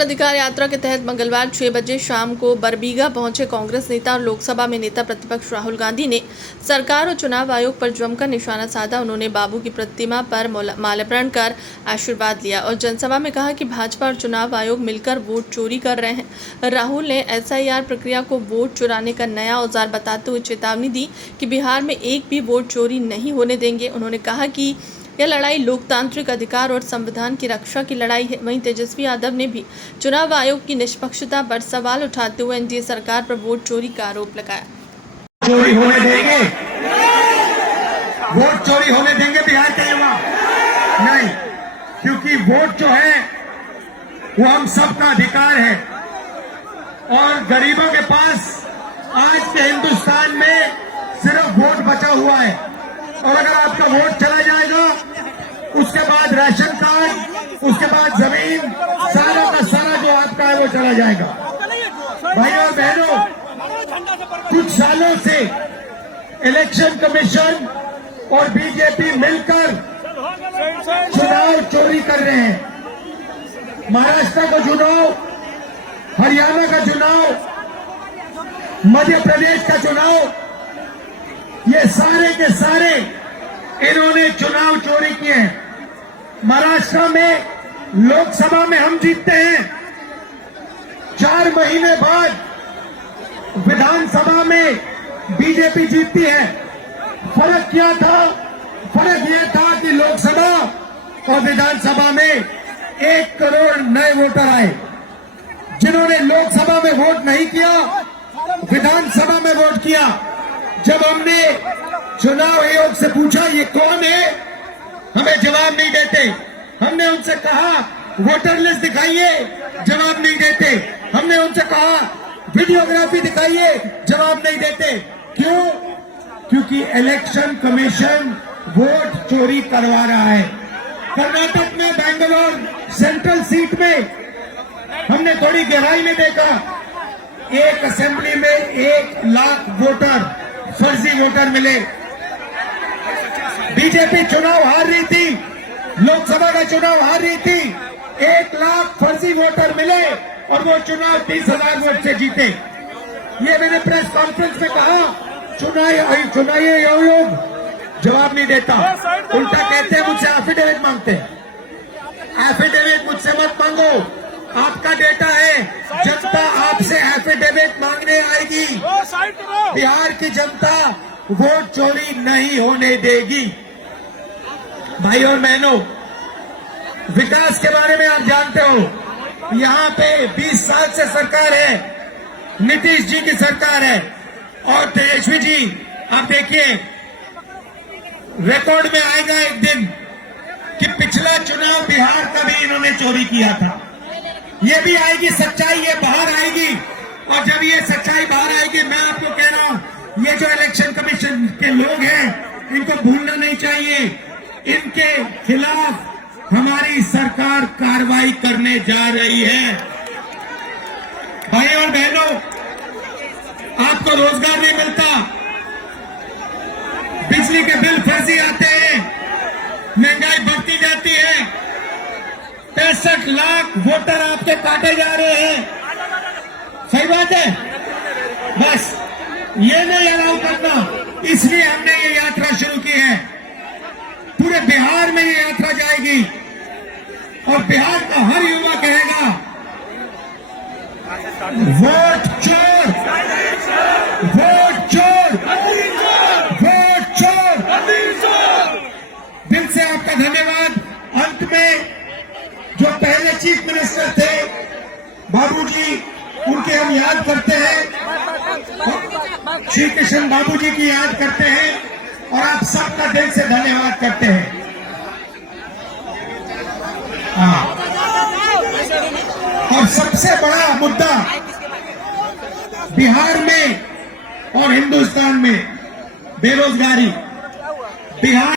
जन अधिकार यात्रा के तहत मंगलवार 6 बजे शाम को बरबीघा पहुंचे कांग्रेस नेता और लोकसभा में नेता प्रतिपक्ष राहुल गांधी ने सरकार और चुनाव आयोग पर जमकर निशाना साधा। उन्होंने बाबू की प्रतिमा पर माल्यार्पण कर आशीर्वाद लिया और जनसभा में कहा कि भाजपा और चुनाव आयोग मिलकर वोट चोरी कर रहे हैं। राहुल ने SIR प्रक्रिया को वोट चुराने का नया औजार बताते हुए चेतावनी दी कि बिहार में एक भी वोट चोरी नहीं होने देंगे। उन्होंने कहा कि यह लड़ाई लोकतांत्रिक अधिकार और संविधान की रक्षा की लड़ाई है। वहीं तेजस्वी यादव ने भी चुनाव आयोग की निष्पक्षता पर सवाल उठाते हुए NDA सरकार पर वोट चोरी का आरोप लगाया। चोरी होने देंगे? वोट चोरी होने देंगे बिहार के युवा? नहीं, क्योंकि वोट जो है वो हम सबका अधिकार है और गरीबों के पास आज के हिंदुस्तान में सिर्फ वोट बचा हुआ है। और अगर आपका वोट चला जाएगा, उसके बाद राशन कार्ड, उसके बाद जमीन, सारा का सारा जो आपका है वो चला जाएगा। भाइयों और बहनों, कुछ सालों से इलेक्शन कमीशन और बीजेपी मिलकर चुनाव चोरी कर रहे हैं। महाराष्ट्र का चुनाव, हरियाणा का चुनाव, मध्य प्रदेश का चुनाव, ये सारे के सारे इन्होंने चुनाव चोरी किए हैं। महाराष्ट्र में लोकसभा में हम जीतते हैं, 4 महीने बाद विधानसभा में बीजेपी जीतती है। फर्क क्या था? फर्क यह था कि लोकसभा और विधानसभा में 1 करोड़ नए वोटर आए। जिन्होंने लोकसभा में वोट नहीं किया, विधानसभा में वोट किया। जब हमने चुनाव आयोग से पूछा ये कौन है, हमें जवाब नहीं देते। हमने उनसे कहा वोटर लिस्ट दिखाइए, जवाब नहीं देते। हमने उनसे कहा वीडियोग्राफी दिखाइए, जवाब नहीं देते। क्यों? क्योंकि इलेक्शन कमीशन वोट चोरी करवा रहा है। कर्नाटक में बेंगलोर सेंट्रल सीट में हमने थोड़ी गहराई में देखा, एक असेंबली में 1 लाख वोटर, फर्जी वोटर मिले। बीजेपी चुनाव हार रही थी, लोकसभा का चुनाव हार रही थी, 1 लाख फर्जी वोटर मिले और वो चुनाव 30,000 वोट से जीते। ये मैंने प्रेस कॉन्फ्रेंस में कहा, चुनाव आयोग जवाब नहीं देता, उल्टा कहते हैं मुझसे एफिडेविट मांगते हैं। एफिडेविट मुझसे मत मांगो, आपका डेटा है, जनता आपसे एफिडेविट मांगने आएगी। बिहार की जनता वोट चोरी नहीं होने देगी। भाई और बहनों, विकास के बारे में आप जानते हो, यहाँ पे 20 साल से सरकार है, नीतीश जी की सरकार है और तेजस्वी जी, आप देखिए रिकॉर्ड में आएगा एक दिन कि पिछला चुनाव बिहार का भी इन्होंने चोरी किया था। ये भी आएगी सच्चाई, ये बाहर आएगी। और जब ये सच्चाई बाहर आएगी, मैं आपको कह रहा हूं, ये जो इलेक्शन कमीशन के लोग हैं, इनको भूलना नहीं चाहिए। इनके खिलाफ हमारी सरकार कार्रवाई करने जा रही है। भाई और बहनों, आपको रोजगार नहीं मिलता, बिजली के बिल फर्जी आते हैं, महंगाई बढ़ती जाती है, 65 लाख वोटर आपके काटे जा रहे हैं। सही बात है? बस ये नहीं अलाउ करना, इसलिए हमने ये यात्रा शुरू की है। पूरे बिहार में ये यात्रा जाएगी और बिहार का हर युवा कहेगा वोट चोर, वोट चोर, वोट चोर। दिल से आपका धन्यवाद। अंत में जो पहले चीफ मिनिस्टर थे बाबूजी, उनके हम याद करते हैं, श्री कृष्ण बाबूजी की याद करते हैं और आप सबका दिल से धन्यवाद करते हैं। हाँ, और सबसे बड़ा मुद्दा बिहार में और हिंदुस्तान में बेरोजगारी। बिहार